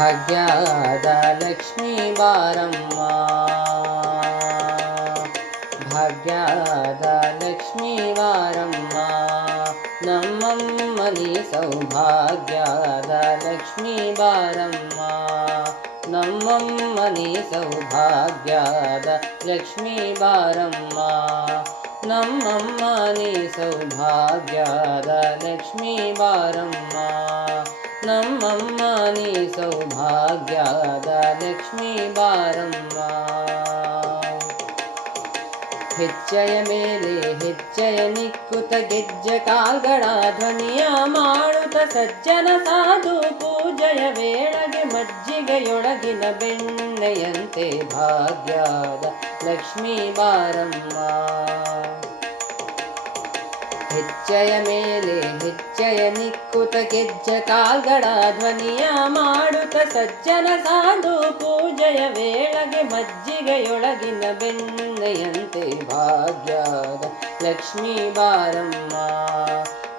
ಭಾಗ್ಯದ ಲಕ್ಷ್ಮೀ ಬಾರಮ್ಮ, ಭಾಗ್ಯದ ಲಕ್ಷ್ಮೀ ಬಾರಮ್ಮ, ನಮ್ಮಮ್ಮನಿ ಸೌಭಾಗ್ಯದ ಲಕ್ಷ್ಮೀ ಬಾರಮ್ಮ, ನಮ್ಮಮ್ಮನಿ ಸೌಭಾಗ್ಯದ ಲಕ್ಷ್ಮೀ ಬಾರಮ್ಮ, ನಮ್ಮಮ್ಮನಿ ಸೌಭಾಗ್ಯದ ಲಕ್ಷ್ಮೀ ಬಾರಮ್ಮ, ನಮ್ಮಮ್ಮನಿ ಸೌಭಾಗ್ಯದ ಲಕ್ಷ್ಮೀ ಬಾರಮ್ಮ. ಹೆಜ್ಜೆಯ ಮೇಲೆ ಹೆಜ್ಜೆಯ ನಿಕ್ಕುತ ಗೆಜ್ಜೆ ಕಾಲ್ಗಳ ಧ್ವನಿಯ ಮಾಡುತ್ತ ಸಜ್ಜನ ಸಾಧು ಪೂಜೆಯ ವೇಳೆಗೆ ಮಜ್ಜಿಗೆಯೊಳಗಿನ ಬೆಣ್ಣೆಯಂತೆ ಭಾಗ್ಯದ ಲಕ್ಷ್ಮೀ ಬಾರಮ್ಮ. ಹೆಜ್ಜೆಯ ಮೇಲೆ ಹೆಜ್ಜೆಯ ನಿಕ್ಕುತ ಗೆಜ್ಜೆ ಕಾಲ್ಗಳ ಧ್ವನಿಯ ಮಾಡುತ್ತ ಸಜ್ಜನ ಸಾಧು ಪೂಜೆಯ ವೇಳೆಗೆ ಮಜ್ಜಿಗೆಯೊಳಗಿನ ಬೆಣ್ಣೆಯಂತೆ ಭಾಗ್ಯದ ಲಕ್ಷ್ಮೀ ಬಾರಮ್ಮ,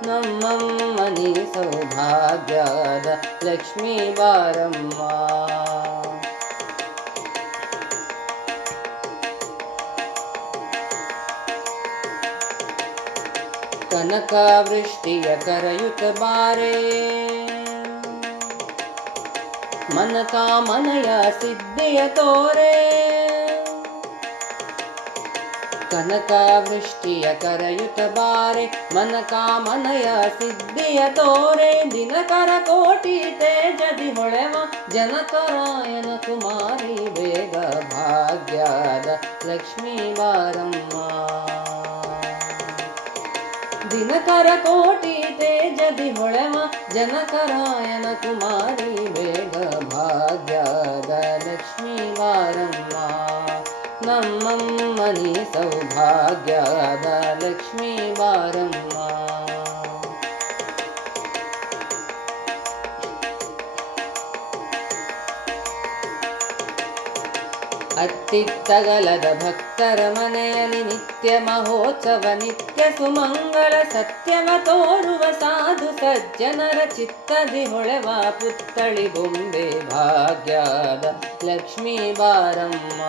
ನಮ್ಮಮ್ಮನಿ ಸೌಭಾಗ್ಯದ ಲಕ್ಷ್ಮೀ ಬಾರಮ್ಮ. ಕನಕ ವೃಷ್ಟಿಯ ಕರೆಯುತ್ತ ಬಾರೆ, ಮನಕಾಮನೆಯ ಸಿದ್ಧಿಯ ತೋರೆ. ಕನಕ ವೃಷ್ಟಿಯ ಕರೆಯುತ್ತ ಬಾರೆ, ಮನಕಾಮನೆಯ ಸಿದ್ಧಿಯ ತೋರೆ. ದಿನಕರ ಕೋಟಿ ತೇಜದಿ ಹೊಳೆವ ಜನಕರಾಯನ ಕುಮಾರಿ ಬೇಗ ಭಾಗ್ಯದ ಲಕ್ಷ್ಮೀ ಬಾರಮ್ಮ. ದಿನಕರ ಕೋಟಿ ತೇಜದಿ ಹೊಳೆವ ಜನಕರಾಯನ ಕುಮಾರಿ ಬೇಗ ಭಾಗ್ಯದ ಲಕ್ಷ್ಮೀ ಬಾರಮ್ಮ, ನಮ್ಮಮ್ಮನಿ ಸೌಭಾಗ್ಯದ ಲಕ್ಷ್ಮೀ ಬಾರಮ್ಮ. ಅತ್ತಿತ್ತಗಲದ ಭಕ್ತರ ಮನೆಯಲ್ಲಿ ನಿತ್ಯ ಮಹೋತ್ಸವ ನಿತ್ಯ ಸುಮಂಗಳ ಸತ್ಯವ ತೋರುವ ಸಾಧು ಸಜ್ಜನರ ಚಿತ್ತದಿ ಹೊಳೆವ ಪುತ್ತಳಿ ಬೊಂಬೆ ಭಾಗ್ಯದ ಲಕ್ಷ್ಮೀ ಬಾರಮ್ಮ.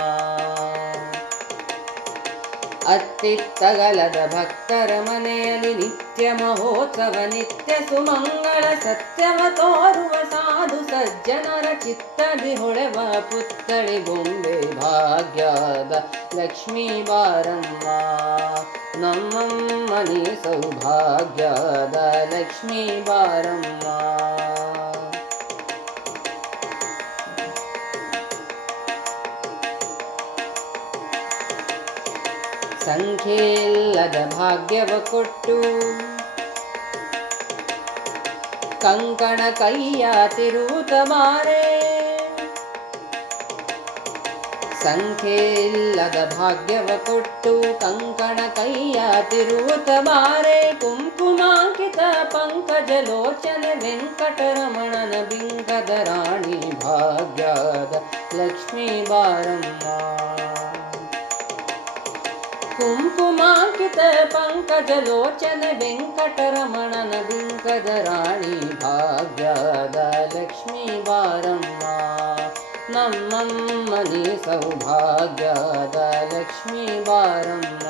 ಅತ್ತಿತ್ತಗಲದ ಭಕ್ತರ ಮನೆಯಲ್ಲಿ ನಿತ್ಯ ಮಹೋತ್ಸವ ನಿತ್ಯ ಸುಮಂಗಳ ಸತ್ಯವ ತೋರುವ ಸಾಧು ಸಜ್ಜನರ ಚಿತ್ತದಿ ಹೊಳೆವ ಪುತ್ತಳಿ ಬೊಂಬೆ ಭಾಗ್ಯದ ಲಕ್ಷ್ಮೀ ಬಾರಮ್ಮ, ನಮ್ಮಮ್ಮನಿ ಸೌಭಾಗ್ಯದ ಲಕ್ಷ್ಮೀ ಬಾರಮ್ಮ. ಸಂಖ್ಯೆಯಿಲ್ಲದ ಭಾಗ್ಯವ ಕೊಟ್ಟು ಕಂಕಣ ಕೈಯ ತಿರುವುತ ಬಾರೆ, ಸಂಖ್ಯೆಯಿಲ್ಲದ ಭಾಗ್ಯವ ಕೊಟ್ಟು ಕಂಕಣ ಕೈಯ ತಿರುವುತ ಬಾರೆ. ಕುಂಕುಮಾಂಕಿತ ಪಂಕಜ ಲೋಚನೆ ವೆಂಕಟರಮಣನ ಬಿಂಕದ ರಾಣಿ ಭಾಗ್ಯದ ಲಕ್ಷ್ಮೀ ಬಾರಮ್ಮ. ಕುಂಕುಮಾಂಕಿತ ಪಂಕಜ ಲೋಚನೆ ವೆಂಕಟರಮಣನ ಬಿಂಕದ ರಾಣಿ ಭಾಗ್ಯದ ಲಕ್ಷ್ಮೀ ಬಾರಮ್ಮ, ನಮ್ಮಮ್ಮನಿ ಸೌಭಾಗ್ಯದ ಲಕ್ಷ್ಮೀ ಬಾರಮ್ಮ.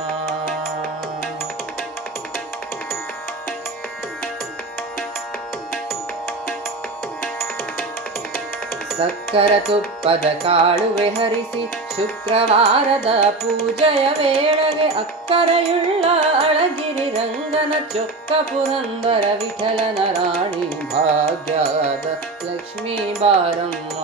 ಸಕ್ಕರ ತುಪ್ಪದ ಕಾಳುವೆ ಹರಿಸಿ ಶುಕ್ರವಾರದ ಪೂಜೆಯ ವೇಳೆಗೆ ಅಕ್ಕರೆಯುಳ್ಳ ಅಳಗಿರಿ ರಂಗನ ಚೊಕ್ಕ ಪುರಂದರ ವಿಠಲನ ರಾಣಿ ಭಾಗ್ಯದ ಲಕ್ಷ್ಮೀ ಬಾರಮ್ಮ.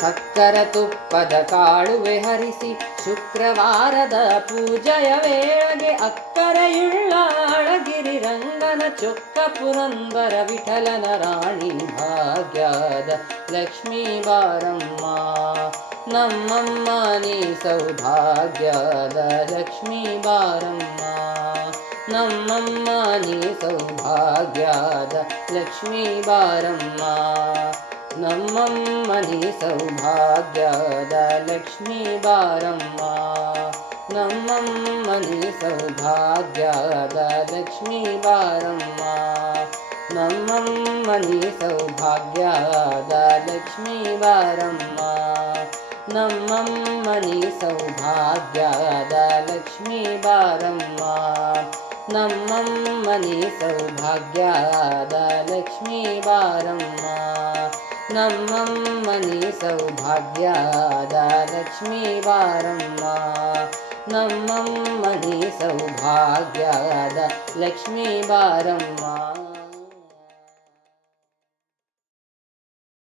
ಸಕ್ಕರ ತುಪ್ಪದ ಕಾಳುವೆ ಹರಿಸಿ ಶುಕ್ರವಾರದ ಪೂಜೆಯ ವೇಳೆಗೆ ಅಕ್ಕರೆಯುಳ್ಳ ಅಳಗಿರಿ ರಂಗನ ಚೊಕ್ಕ ಪುರಂದರ ವಿಠಲನ ರಾಣಿ ಭಾಗ್ಯದ ಲಕ್ಷ್ಮೀ ಬಾರಮ್ಮ, ನಮ್ಮಮ್ಮನಿ ಸೌಭಾಗ್ಯದ ಲಕ್ಷ್ಮೀ ಬಾರಮ್ಮ, ನಮ್ಮಮ್ಮನಿ ಸೌಭಾಗ್ಯದ ಲಕ್ಷ್ಮೀ ಬಾರಮ್ಮ, ನಮ್ಮಮ್ಮನಿ ಸೌಭಾಗ್ಯದ ಲಕ್ಷ್ಮೀ ಬಾರಮ್ಮ, ನಮ್ಮಮ್ಮನಿ ಸೌಭಾಗ್ಯದ ಲಕ್ಷ್ಮೀ ಬಾರಮ್ಮ, ನಮ್ಮಮ್ಮನಿ ಸೌಭಾಗ್ಯದ ಲಕ್ಷ್ಮೀ ಬಾರಮ್ಮ ನಮ್ಮಮ್ಮನಿ ಸೌಭಾಗ್ಯದ ಲಕ್ಷ್ಮೀ ಬಾರಮ್ಮ ನಮ್ಮಮ್ಮನಿ ಸೌಭಾಗ್ಯದ ಲಕ್ಷ್ಮೀ ಬಾರಮ್ಮ ನಮ್ಮಮ್ಮನಿ ಸೌಭಾಗ್ಯದ ಲಕ್ಷ್ಮೀ ಬಾರಮ್ಮ ನಮ್ಮಮ್ಮನಿ ಸೌಭಾಗ್ಯದ ಲಕ್ಷ್ಮೀ ಬಾರಮ್ಮ